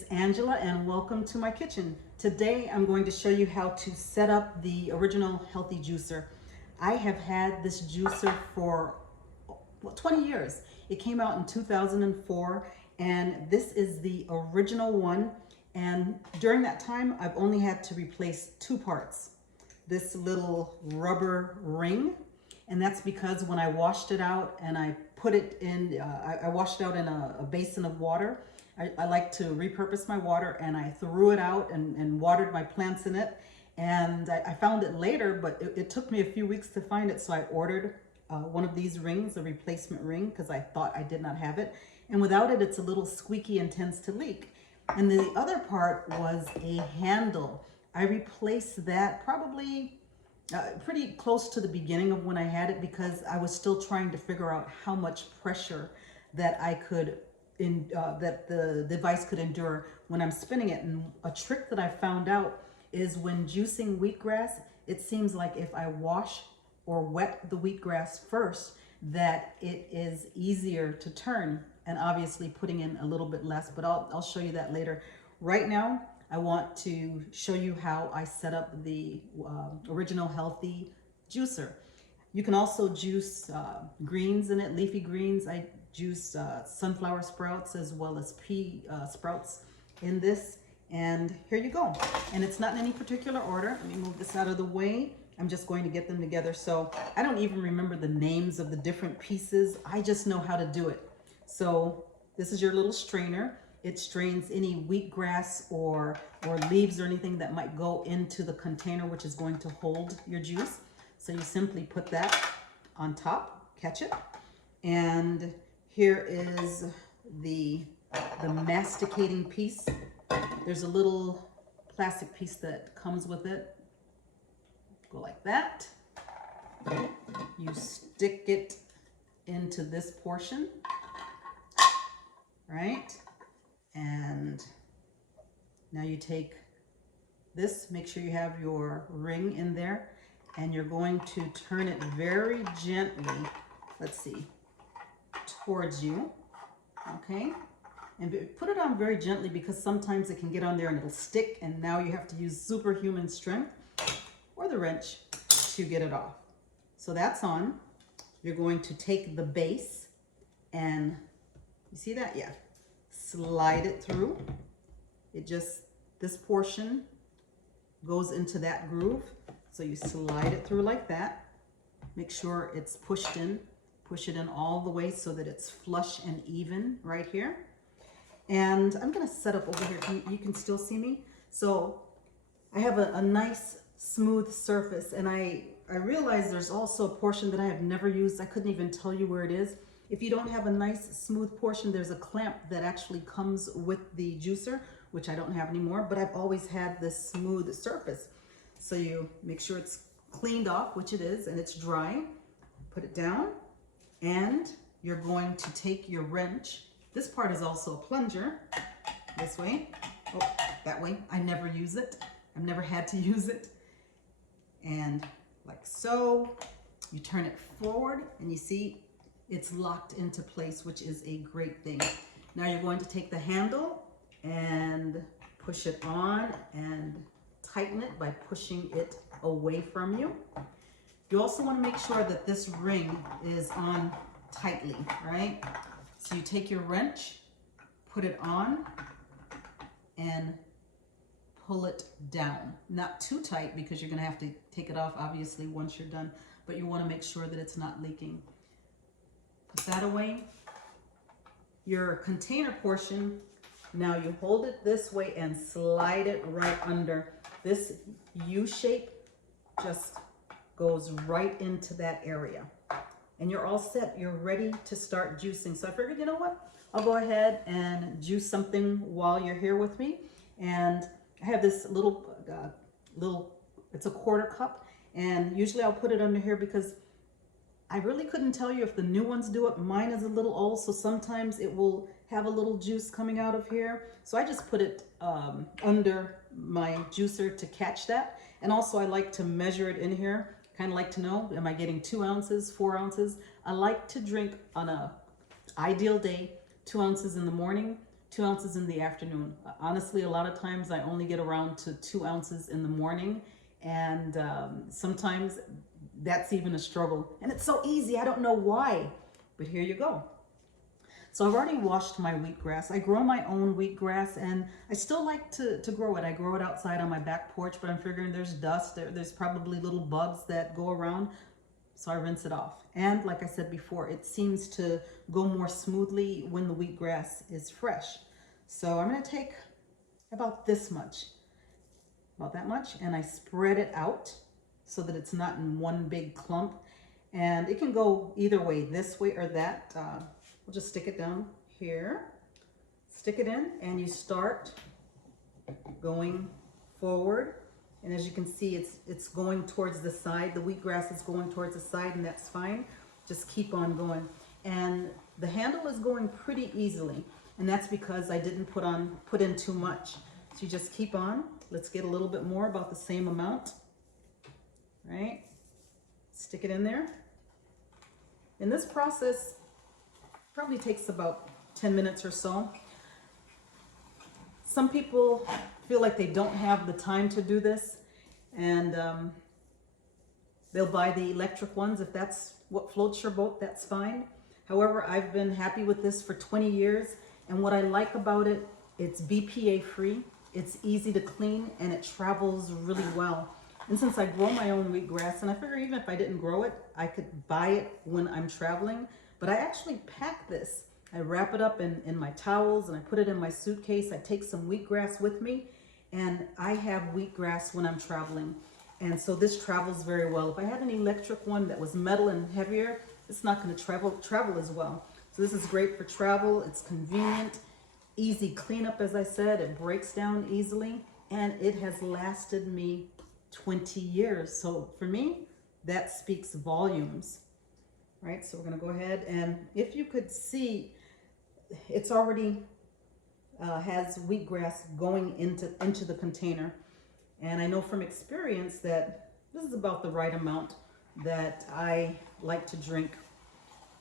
It's Angela and welcome to my kitchen. Today I'm going to show you how to set up the original healthy juicer. I have had this juicer for 20 years. It came out in 2004 and this is the original one, and during that time I've only had to replace two parts. This little rubber ring, and that's because when I washed it out and I put it in, I washed it out in a basin of water. I like to repurpose my water, and I threw it out and watered my plants in it. And I found it later, but it took me a few weeks to find it. So I ordered one of these rings, a replacement ring, because I thought I did not have it. And without it, it's a little squeaky and tends to leak. And the other part was a handle. I replaced that probably pretty close to the beginning of when I had it, because I was still trying to figure out how much pressure that I could that the device could endure when I'm spinning it. And a trick that I found out is when juicing wheatgrass, it seems like if I wash or wet the wheatgrass first, that it is easier to turn, and obviously putting in a little bit less, but I'll show you that later. Right now, I want to show you how I set up the original healthy juicer. You can also juice greens in it, leafy greens. I juice sunflower sprouts as well as pea sprouts in this. And here you go. And it's not in any particular order. Let me move this out of the way. I'm just going to get them together. So I don't even remember the names of the different pieces. I just know how to do it. So this is your little strainer. It strains any wheatgrass or leaves or anything that might go into the container, which is going to hold your juice. So you simply put that on top, catch it, and here is the masticating piece. There's a little plastic piece that comes with it. Go like that. You stick it into this portion, right? And now you take this, make sure you have your ring in there, and you're going to turn it very gently, let's see, towards you, okay? And put it on very gently, because sometimes it can get on there and it'll stick, and now you have to use superhuman strength or the wrench to get it off. So that's on. You're going to take the base and, you see that? Yeah. Slide it through. It just, this portion goes into that groove. So you slide it through like that. Make sure it's pushed in. Push it in all the way so that it's flush and even right here. And I'm gonna set up over here. You can still see me. So I have a nice smooth surface, and I realize there's also a portion that I have never used. I couldn't even tell you where it is. If you don't have a nice smooth portion, there's a clamp that actually comes with the juicer, which I don't have anymore, but I've always had this smooth surface. So you make sure it's cleaned off, which it is, and it's dry. Put it down, and you're going to take your wrench. This part is also a plunger, this way, oh, that way. I never use it. I've never had to use it. And like so, you turn it forward, and you see it's locked into place, which is a great thing. Now you're going to take the handle and push it on and tighten it by pushing it away from you. You also want to make sure that this ring is on tightly, right? So you take your wrench, put it on, and pull it down. Not too tight, because you're going to have to take it off obviously once you're done, but you want to make sure that it's not leaking. Put that away. Your container portion, now you hold it this way and slide it right under. This U shape just goes right into that area. And you're all set. You're ready to start juicing. So I figured, you know what? I'll go ahead and juice something while you're here with me. And I have this little, it's a quarter cup. And usually I'll put it under here because I really couldn't tell you if the new ones do it. Mine is a little old, so sometimes it will have a little juice coming out of here. So I just put it under my juicer to catch that. And also I like to measure it in here. Kind of like to know, am I getting 2 ounces, 4 ounces? I like to drink on a ideal day 2 ounces in the morning, 2 ounces in the afternoon. Honestly, a lot of times I only get around to 2 ounces in the morning, and sometimes that's even a struggle. And it's so easy, I don't know why, but here you go. So I've already washed my wheatgrass. I grow my own wheatgrass, and I still like to grow it. I grow it outside on my back porch, but I'm figuring there's dust, there's probably little bugs that go around, so I rinse it off. And like I said before, it seems to go more smoothly when the wheatgrass is fresh. So I'm gonna take about this much, about that much, and I spread it out so that it's not in one big clump. And it can go either way, this way or that. We'll just stick it down here, stick it in, and you start going forward. And as you can see, it's going towards the side. The wheatgrass is going towards the side, and that's fine. Just keep on going. And the handle is going pretty easily, and that's because I didn't put in too much. So you just keep on. Let's get a little bit more, about the same amount, right? Stick it in there. And this process probably takes about 10 minutes or so. Some people feel like they don't have the time to do this, and they'll buy the electric ones. If that's what floats your boat, that's fine. However, I've been happy with this for 20 years, and what I like about it, it's BPA free, it's easy to clean, and it travels really well. And since I grow my own wheatgrass, and I figure even if I didn't grow it, I could buy it when I'm traveling, but I actually pack this. I wrap it up in my towels, and I put it in my suitcase. I take some wheatgrass with me, and I have wheatgrass when I'm traveling. And so this travels very well. If I had an electric one that was metal and heavier, it's not going to travel as well. So this is great for travel. It's convenient, easy cleanup, as I said. It breaks down easily, and it has lasted me 20 years. So for me, that speaks volumes. Right, so we're going to go ahead, and if you could see, it's already has wheatgrass going into the container. And I know from experience that this is about the right amount that I like to drink.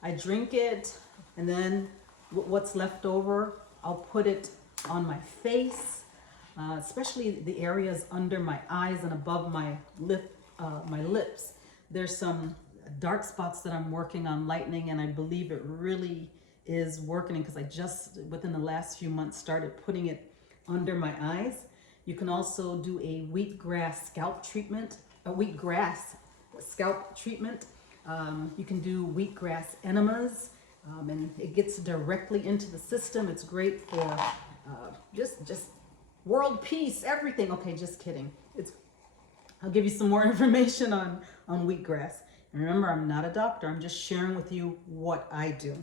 I drink it, and then what's left over, I'll put it on my face, especially the areas under my eyes and above my lips. There's some dark spots that I'm working on lightening, and I believe it really is working because I just within the last few months started putting it under my eyes. You can also do a wheatgrass scalp treatment, a wheatgrass scalp treatment. You can do wheatgrass enemas, and it gets directly into the system. It's great for just world peace, everything. Okay, just kidding. I'll give you some more information on wheatgrass. And remember, I'm not a doctor. I'm just sharing with you what I do.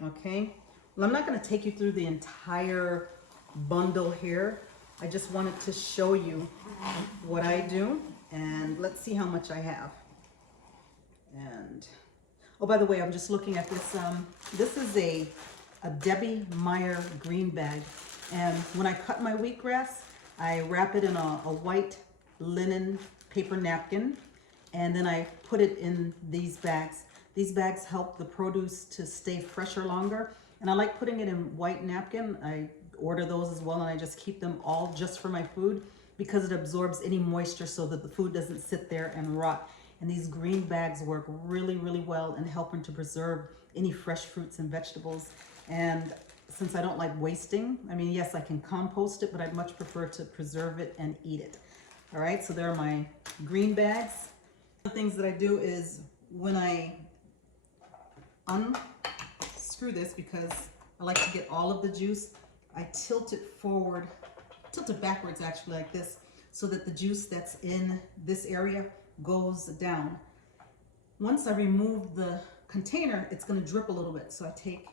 Okay? Well, I'm not going to take you through the entire bundle here. I just wanted to show you what I do. And let's see how much I have. And, oh, by the way, I'm just looking at this. This is a Debbie Meyer green bag. And when I cut my wheatgrass, I wrap it in a white linen paper napkin. And then I put it in these bags. These bags help the produce to stay fresher longer. And I like putting it in white napkin. I order those as well, and I just keep them all just for my food because it absorbs any moisture so that the food doesn't sit there and rot. And these green bags work really, really well in helping to preserve any fresh fruits and vegetables. And since I don't like wasting, I mean, yes, I can compost it, but I'd much prefer to preserve it and eat it. All right, so there are my green bags. The things that I do is when I unscrew this, because I like to get all of the juice, I tilt it forward, tilt it backwards actually like this, so that the juice that's in this area goes down. Once I remove the container, it's going to drip a little bit. So I take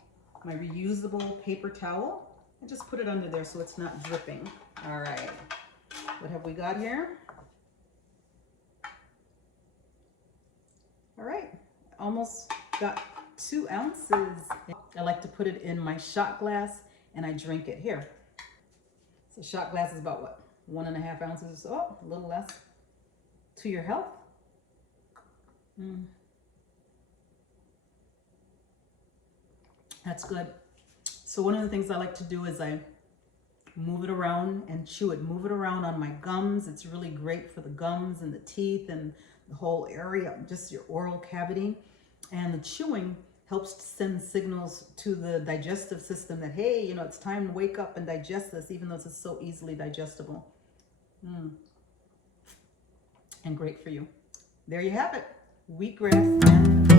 my reusable paper towel and just put it under there so it's not dripping. All right, what have we got here? All right, almost got 2 ounces. I like to put it in my shot glass and I drink it here. So shot glass is about what? 1.5 ounces, oh, a little less. To your health. That's good. So one of the things I like to do is I move it around and chew it. Move it around on my gums. It's really great for the gums and the teeth and the whole area, just your oral cavity. And the chewing helps to send signals to the digestive system that, hey, you know, it's time to wake up and digest this, even though it's so easily digestible. And great for you. There you have it. Wheatgrass and